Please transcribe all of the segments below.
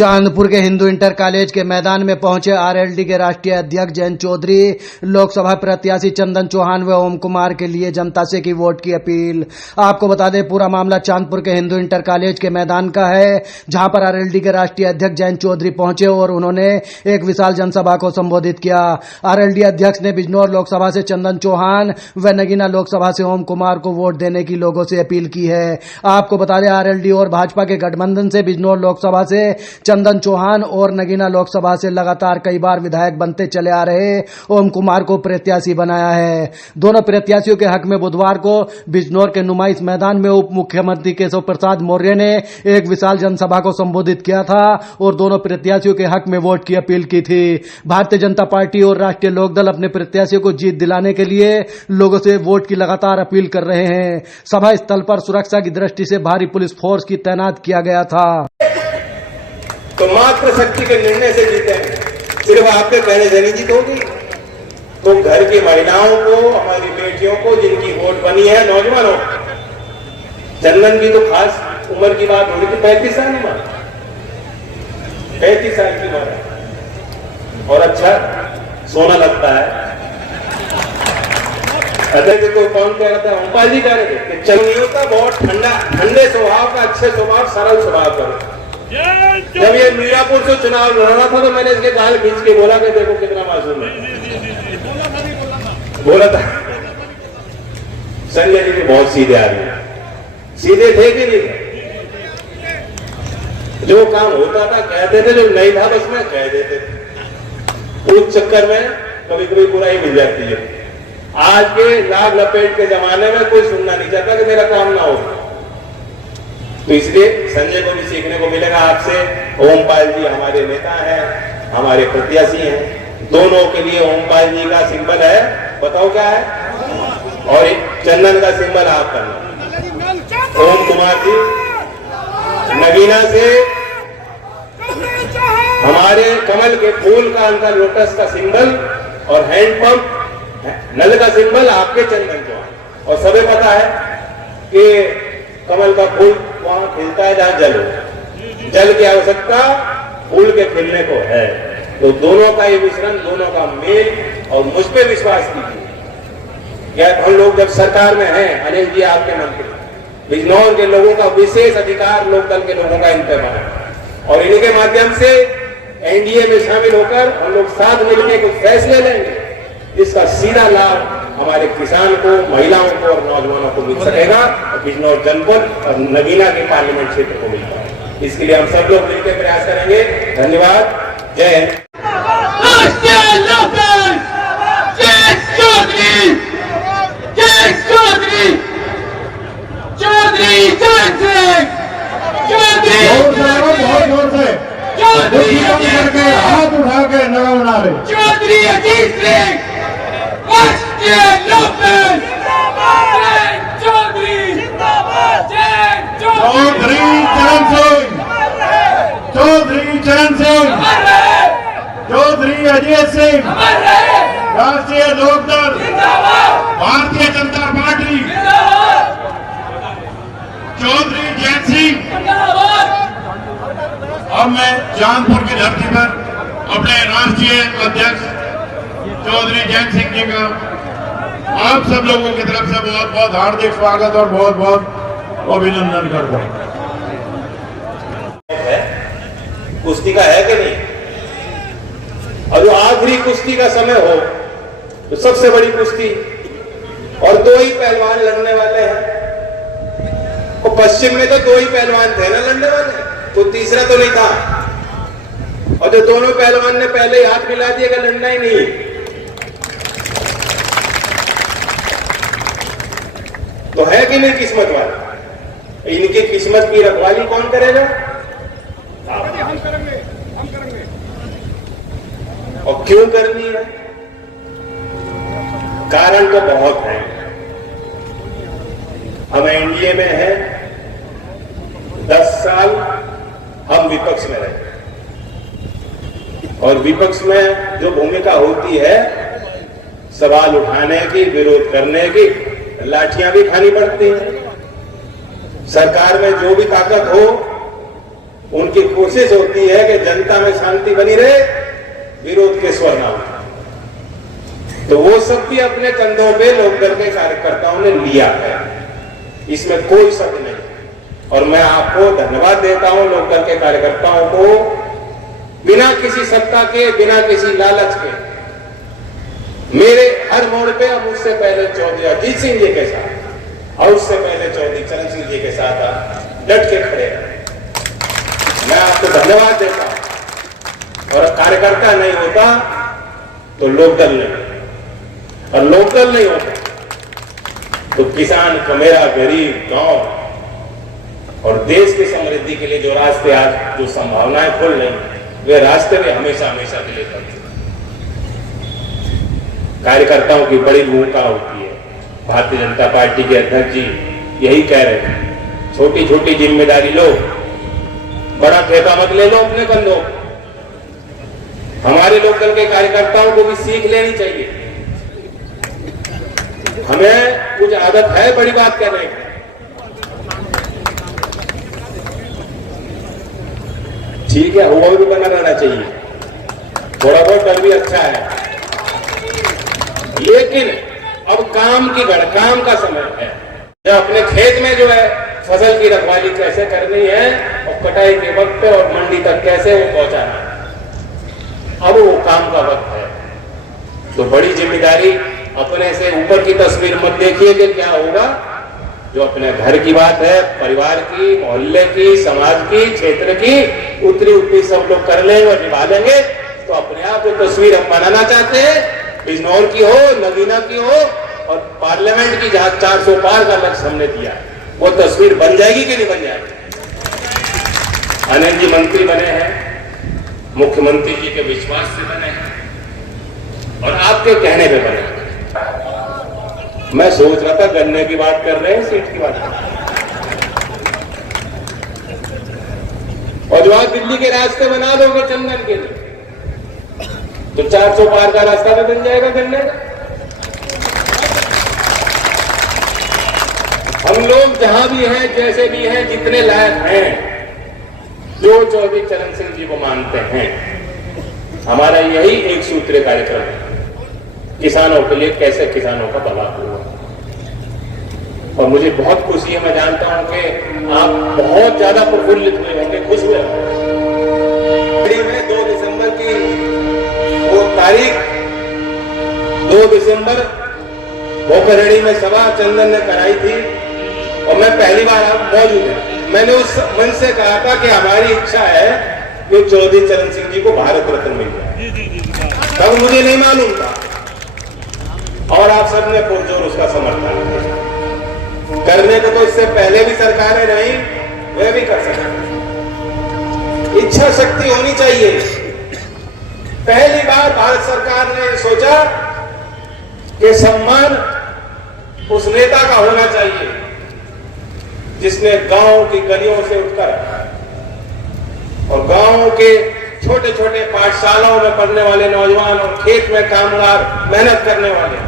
चांदपुर के Hindu inter college के मैदान में पहुंचे आरएलडी के राष्ट्रीय अध्यक्ष जयंत चौधरी। लोकसभा प्रत्याशी चंदन चौहान व ओम कुमार के लिए जनता से की वोट की अपील। आपको बता दें, पूरा मामला चांदपुर के हिंदू इंटर कॉलेज के मैदान का है, जहां पर आरएलडी के राष्ट्रीय अध्यक्ष जयंत चौधरी पहुंचे और उन्होंने एक विशाल जनसभा को संबोधित किया। आरएलडी अध्यक्ष ने बिजनौर लोकसभा से चंदन चौहान व नगीना लोकसभा से ओम कुमार को वोट देने की लोगों से अपील की है। आपको बता दें, आरएलडी और भाजपा के गठबंधन से बिजनौर लोकसभा से चंदन चौहान और नगीना लोकसभा से लगातार कई बार विधायक बनते चले आ रहे ओम कुमार को प्रत्याशी बनाया है। दोनों प्रत्याशियों के हक में बुधवार को बिजनौर के नुमाइश मैदान में उप मुख्यमंत्री केशव प्रसाद मौर्य ने एक विशाल जनसभा को संबोधित किया था और दोनों प्रत्याशियों के हक में वोट की अपील की थी। भारतीय जनता पार्टी और राष्ट्रीय लोकदल अपने प्रत्याशियों को जीत दिलाने के लिए लोगों से वोट की लगातार अपील कर रहे हैं। सभा स्थल पर सुरक्षा की दृष्टि से भारी पुलिस फोर्स की तैनात किया गया था। तो मात्र शक्ति के निर्णय से जीते हैं, सिर्फ आपके कहने से नहीं जीत होगी। तो घर की महिलाओं को, हमारी बेटियों को, जिनकी वोट बनी है, नौजवानों, चंदन की तो खास उम्र की बात हो रही थी, 35 साल उम्र, 35 साल की उम्र, और अच्छा सोना लगता है। अध्यक्ष को कौन कह रहा था? ओमपाल जी कह रहे थे कि चंदन होता बहुत ठंडे स्वभाव का, अच्छे स्वभाव, सरल स्वभाव का। जब ये मीरापुर से चुनाव लड़ना था तो मैंने इसके गाल खींच के बोला कि देखो कितना मासूम है। बोला था संजय जी भी बहुत सीधे आदमी, सीधे थे कि नहीं थे? जो काम होता था कहते थे, जो नहीं था बस में कह देते थे। उस चक्कर में कभी कभी बुराई मिल जाती है। आज के लाभ लपेट के जमाने में कोई सुनना नहीं चाहता कि मेरा काम ना हो। तो इसलिए संजय को भी सीखने को मिलेगा आपसे। ओमपाल जी हमारे नेता हैं, हमारे प्रत्याशी हैं। दोनों के लिए ओमपाल जी का सिंबल है, बताओ क्या है, और चंदन का सिंबल आप करना। ओम कुमार जी नगीना से हमारे कमल के फूल का, उनका लोटस का सिंबल और हैंडपंप नल का सिंबल आपके चंदन चौहान। और सबे पता है कि कमल का फूल वहां खिलता है जहां जल हो। जल की आवश्यकता फूल के खिलने को है। तो दोनों का ये मिश्रण, दोनों का मेल, और मुझ पे विश्वास कीजिए। क्या हम लोग जब सरकार में हैं, अनिल जी आपके मंत्री, बिजनौर के लोगों का विशेष अधिकार लोकदल के लोगों का इंतजाम है, और इन्हीं के माध्यम से एनडीए में शामिल होकर हम लोग साथ मिलकर कुछ फैसले लेंगे जिसका सीधा लाभ हमारे किसान को, महिलाओं को और नौजवानों को मिल सकेगा, और बिजनौर जनपद और नगीना के पार्लियामेंट क्षेत्र को मिलता है। इसके लिए हम सब लोग मिलकर प्रयास करेंगे। धन्यवाद। जय हिंद। बहुत जोर से करके हाथ उठा के नारा बना रहे चौधरी अजीत सिंह, चौधरी चरण सिंह, चौधरी अजय सिंह, राष्ट्रीय लोकदल, भारतीय जनता पार्टी, चौधरी जयंत सिंह। अब मैं चांदपुर की धरती पर अपने राष्ट्रीय अध्यक्ष चौधरी जयंत सिंह जी का आप सब लोगों की तरफ से बहुत बहुत हार्दिक स्वागत और बहुत बहुत अभिनंदन करता हूं। कुश्ती का है कि नहीं? और जो आखिरी कुश्ती का समय हो, तो सबसे बड़ी कुश्ती, और दो ही पहलवान लड़ने वाले हैं। और पश्चिम में तो दो ही पहलवान थे ना लड़ने वाले, तो तीसरा तो नहीं था। और जो दोनों पहलवान ने पहले ही हाथ मिला दिया कि लड़ना ही नहीं, तो है कि नहीं किस्मत वाला? इनकी किस्मत की रखवाली कौन करेगा? हम करेंगे। और क्यों करनी है? कारण तो बहुत है। हम एनडीए में हैं, 10 साल हम विपक्ष में रहे, और विपक्ष में जो भूमिका होती है सवाल उठाने की, विरोध करने की, लाठियां भी खानी पड़ती हैं। सरकार में जो भी ताकत हो उनकी कोशिश होती है कि जनता में शांति बनी रहे, विरोध के स्वर ना उठे। तो वो सब भी अपने कंधों पे लोकदल के कार्यकर्ताओं ने लिया है, इसमें कोई शक नहीं। और मैं आपको धन्यवाद देता हूं लोकदल के कार्यकर्ताओं को, बिना किसी सत्ता के, बिना किसी लालच के मेरे हर मोड़ पे, अब उससे पहले चौधरी अजीत सिंह जी के साथ और उससे पहले चौधरी चरण सिंह जी के साथ डट के खड़े रहे। मैं आपको धन्यवाद देता हूं। और कार्यकर्ता नहीं होता तो लोकदल नहीं, और लोकदल नहीं होता तो किसान का, मेरा गरीब गांव और देश की समृद्धि के लिए जो रास्ते आज, जो संभावनाएं खुल रही, वे रास्ते में हमेशा हमेशा के लिए करते। कार्यकर्ताओं की बड़ी भूमिका होती है। भारतीय जनता पार्टी के अध्यक्ष जी यही कह रहे हैं, छोटी छोटी जिम्मेदारी लो, बड़ा ठेका मत ले लो अपने कंधों। हमारे लोकदल के कार्यकर्ताओं को भी सीख लेनी चाहिए। हमें कुछ आदत है बड़ी बात कहने की, ठीक है, हुआ भी बना रहना चाहिए, थोड़ा बहुत डर भी अच्छा है, लेकिन अब काम का समय है। जब अपने खेत में जो है फसल की रखवाली कैसे करनी है और कटाई के वक्त पे और मंडी तक कैसे वो पहुंचाना है, अब वो काम का वक्त है। तो बड़ी जिम्मेदारी, अपने से ऊपर की तस्वीर मत देखिए कि क्या होगा। जो अपने घर की बात है, परिवार की, मोहल्ले की, समाज की, क्षेत्र की, उतनी सब लोग कर लेंगे और निभा लेंगे। तो अपने आप जो तस्वीर हम बनाना चाहते हैं, बिजनौर की हो, नगीना की हो और पार्लियामेंट की, जहां 400 पार का लक्ष्य हमने दिया, वो तस्वीर बन जाएगी कि नहीं बन जाएगी। अनिल जी मंत्री बने हैं, मुख्यमंत्री जी के विश्वास से बने हैं और आपके कहने पे बने। मैं सोच रहा था गन्ने की बात कर रहे हैं, सीट की बात कर रहे हैं। और जो आज दिल्ली के रास्ते बना दोगे चंदन के लिए, तो 400 पार का रास्ता भी बन जाएगा गन्ने का। हम लोग जहां भी हैं, जैसे भी हैं, जितने लायक हैं, जो चौधरी चरण सिंह जी को मानते हैं, हमारा यही एक सूत्रीय कार्यक्रम है, किसानों के लिए कैसे किसानों का भला हुआ। और मुझे बहुत खुशी है, मैं जानता हूं कि आप बहुत ज्यादा प्रफुल्लित हुए होंगे, खुश हुए होंगे। में 2 दिसंबर की वो तारीख, 2 दिसंबर भोपरेड़ी में सभा चंदन ने कराई थी और मैं पहली बार मौजूद था। मैंने उस मंच से कहा था कि हमारी इच्छा है कि चौधरी चरण सिंह जी को भारत रत्न मिल जाए। तब मुझे नहीं मालूम था और आप सबने पुरजोर उसका समर्थन किया। करने को तो इससे पहले भी सरकारें रही, वे भी कर सकते। इच्छा शक्ति होनी चाहिए। पहली बार भारत सरकार ने सोचा कि सम्मान उस नेता का होना चाहिए जिसने गांव की गलियों से उठकर और गांव के छोटे छोटे पाठशालाओं में पढ़ने वाले नौजवान और खेत में कामगार मेहनत करने वाले,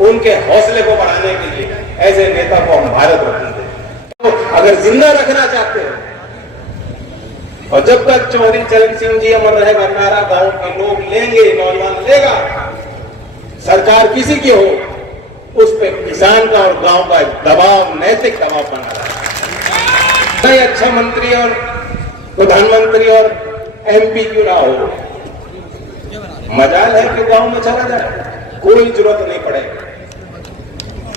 उनके हौसले को बढ़ाने के लिए ऐसे नेता को हम भारत रत्न दें। तो अगर जिंदा रखना चाहते हो और जब तक चौधरी चरण सिंह जी अमर रहेगा नारा गांव के लोग लेंगे, नौजवान लेगा, सरकार किसी की हो, उस पे किसान का और गांव का दबाव, नैतिक दबाव बना रहा है। नहीं अच्छा मंत्री और प्रधानमंत्री और एमपी क्यों ना हो, मजाल है कि गांव में चला जाए, कोई जरूरत नहीं पड़ेगी।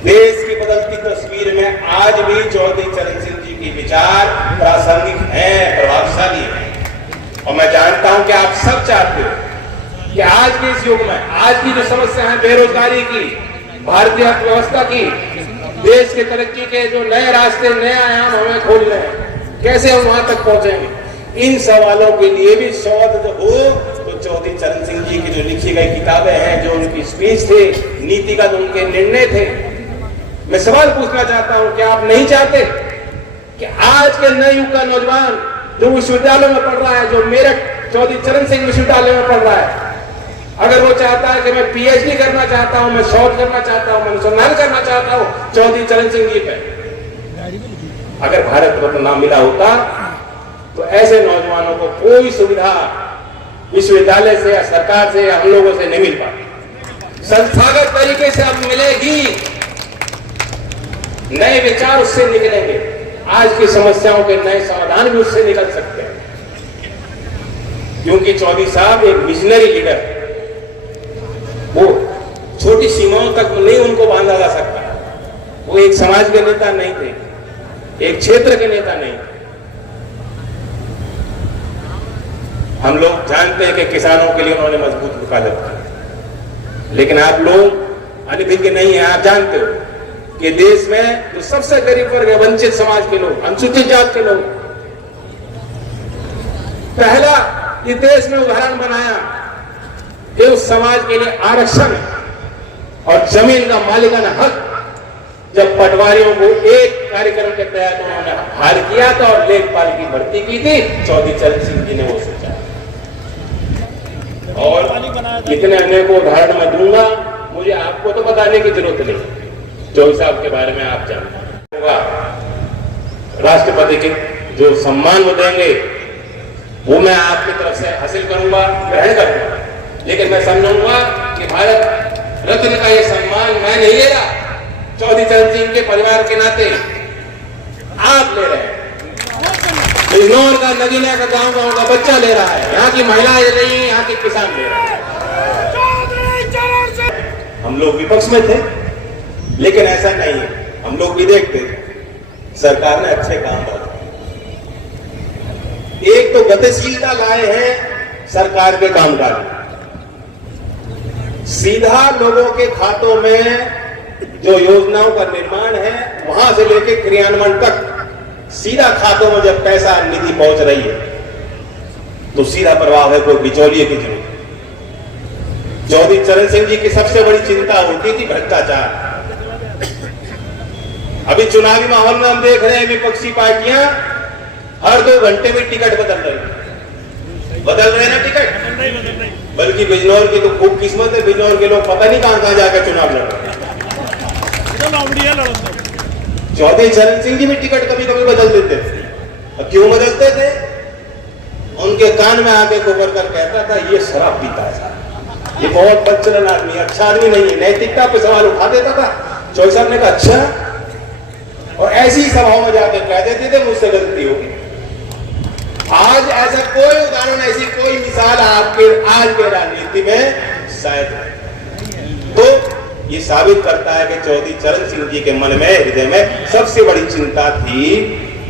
देश की बदलती तस्वीर में आज भी चौधरी चरण सिंह जी के विचार प्रासंगिक हैं, प्रभावशाली हैं। और मैं जानता हूं कि आप सब चाहते हो कि आज के इस युग में, आज की जो समस्या है बेरोजगारी की, भारतीय अर्थव्यवस्था की, देश की तरक्की के जो नए रास्ते, नए आयाम हमें खोलने हैं, कैसे हम वहां तक पहुंचेंगे, इन सवालों के लिए भी शोध जो हो तो चौधरी चरण सिंह जी की जो लिखी गई किताबें हैं, जो उनकी स्पीच थे, नीतिगत उनके निर्णय थे। मैं सवाल पूछना चाहता हूं कि आप नहीं चाहते कि आज के नए युग का नौजवान जो विश्वविद्यालय में पढ़ रहा है, जो मेरठ चौधरी चरण सिंह विश्वविद्यालय में पढ़ रहा है, अगर वो चाहता है कि मैं पीएचडी करना चाहता हूं, मैं शोध करना चाहता हूं, मैं अनुसंधान करना चाहता हूं चौधरी चरण सिंह जी पे, अगर भारत रत्न ना मिला होता तो ऐसे नौजवानों को कोई सुविधा विश्वविद्यालय से या सरकार से या हम लोगों से नहीं मिल पाती। संस्थागत तरीके से अब मिलेगी, नए विचार उससे निकलेंगे, आज की समस्याओं के नए समाधान भी उससे निकल सकते हैं, क्योंकि चौधरी साहब एक विजनरी लीडर, वो छोटी सीमाओं तक नहीं उनको बांधा जा सकता। वो एक समाज के नेता नहीं थे, एक क्षेत्र के नेता नहीं थे। हम लोग जानते हैं कि किसानों के लिए उन्होंने मजबूत वकालत की, लेकिन आप लोग अनभिज्ञ नहीं है। आप जानते हो कि देश में जो सबसे गरीब वर्ग है, वंचित समाज के लोग, अनुसूचित जात के लोग, पहला इस देश में उदाहरण बनाया कि उस समाज के लिए आरक्षण और जमीन का मालिकाना हक जब पटवारियों को एक कार्यक्रम के तहत उन्होंने हार किया था और लेखपाल की भर्ती की थी, चौधरी चरण सिंह जी ने वो सोचा। और इतने अनेकों उदाहरण मैं दूंगा, मुझे आपको तो बताने की जरूरत नहीं, चौधरी साहब के बारे में आप जानते होगा। राष्ट्रपति के जो सम्मान वो देंगे वो मैं आपकी तरफ से हासिल करूंगा, ग्रहण करूंगा, लेकिन मैं समझूंगा कि भारत रत्न का ये सम्मान मैं नहीं ले रहा, चौधरी चरण सिंह के परिवार के नाते आप ले रहे हैं। बिजनौर का, नगीना का, गांव का बच्चा ले रहा है, यहाँ की महिलाएं ले रही हैं, यहाँ के किसान ले रहे हैं। हम लोग विपक्ष में थे, लेकिन ऐसा नहीं है, हम लोग भी देखते थे सरकार ने अच्छे काम किए। एक तो गतिशीलता लाए हैं सरकार के कामकाज में, सीधा लोगों के खातों में जो योजनाओं का निर्माण है वहां से लेकर क्रियान्वयन तक सीधा खातों में जब पैसा निधि पहुंच रही है तो सीधा प्रभाव है, कोई बिचौलिए की जरूरत नहीं। चौधरी चरण सिंह जी की सबसे बड़ी चिंता होती थी भ्रष्टाचार। अभी चुनावी माहौल में हम देख रहे हैं विपक्षी पार्टियां हर 2 घंटे में टिकट बदल रहे हैं ना टिकट, बल्कि बिजनौर की तो खूब किस्मत है, बिजनौर के लोग पता नहीं कहां जाकर चुनाव लड़ रहे हैं। चौधरी चरण सिंह जी भी टिकट कभी कभी बदल देते थे। क्यों बदलते थे? उनके कान में आके गोबर कर कहता था ये शराब पीता है, ये बहुत बदचलन आदमी, अच्छा आदमी नहीं है, नैतिकता पे सवाल उठा देता था। चौधरी साहब ने कहा अच्छा, और ऐसी सभाओं में जाकर कह देते थे मुझसे गलती होगी। आज ऐसा कोई उदाहरण, ऐसी कोई मिसाल आपके आज के राजनीति में शायद। तो ये साबित करता है कि चौधरी चरण सिंह जी के मन में, हृदय में सबसे बड़ी चिंता थी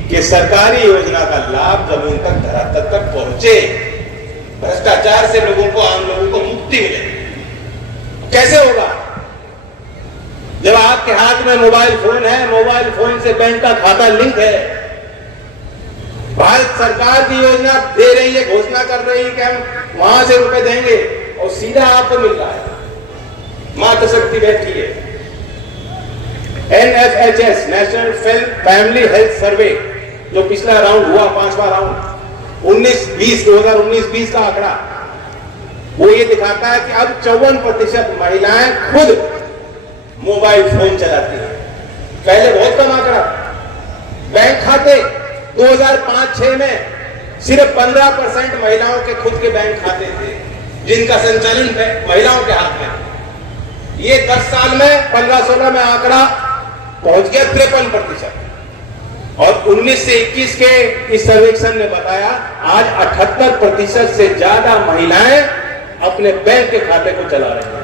कि सरकारी योजना का लाभ जमीन तक, धरातल तक पहुंचे, भ्रष्टाचार से लोगों को, आम लोगों को मुक्ति मिले। कैसे होगा? जब आपके हाथ में मोबाइल फोन है, मोबाइल फोन से बैंक का खाता लिंक है, भारत सरकार की योजना दे रही है, घोषणा कर रही है कि हम वहां से रुपए देंगे और सीधा आपको मिल रहा है। मातृ शक्ति बैठी है, NFHS national family health survey जो पिछला राउंड हुआ, 5वां राउंड 2019-20 का आंकड़ा, वो ये दिखाता है कि अब 54% महिलाएं खुद मोबाइल फोन चलाती हैं। पहले बहुत कम आंकड़ा। बैंक खाते 2005-6 में सिर्फ 15% महिलाओं के खुद के बैंक खाते थे, जिनका संचालन महिलाओं के हाथ में। ये 10 साल में 15-16 में आंकड़ा पहुंच गया 53%, और 19 से 21 के इस सर्वेक्षण ने बताया आज 78% से ज्यादा महिलाएं अपने बैंक के खाते को चला रही हैं।